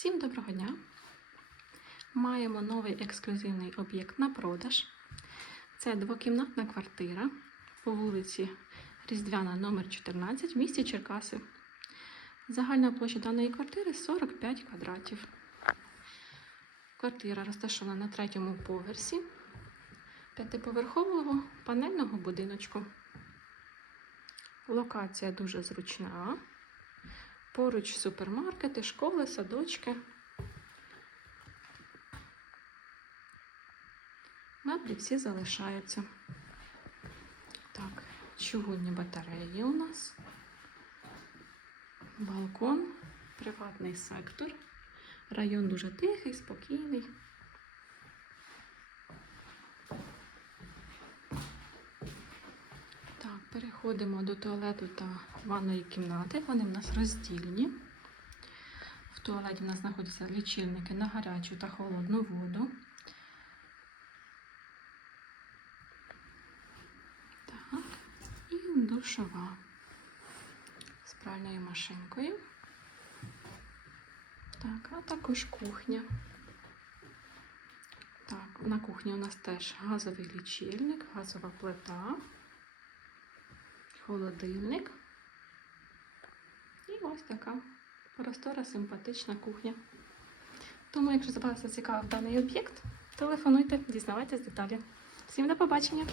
Всім доброго дня! Маємо новий ексклюзивний об'єкт на продаж. Це двокімнатна квартира по вулиці Різдвяна, номер 14 в місті Черкаси. Загальна площа даної квартири 45 квадратів. Квартира розташована на третьому поверсі п'ятиповерхового панельного будиночку. Локація дуже зручна. Поруч супермаркети, школи, садочки. Меблі всі залишаються. Так, чугунні батареї у нас. Балкон, приватний сектор. Район дуже тихий, спокійний. Так, переходимо до туалету та ванної кімнати. Вони в нас роздільні. В туалеті в нас знаходяться лічильники на гарячу та холодну воду. Так, і душова з пральною машинкою. Так, а також кухня. Так, на кухні у нас теж газовий лічильник, газова плита холодильник. І ось така простора, симпатична кухня. Тому, якщо вас зацікавив даний об'єкт, телефонуйте, дізнавайтесь деталі. Всім до побачення!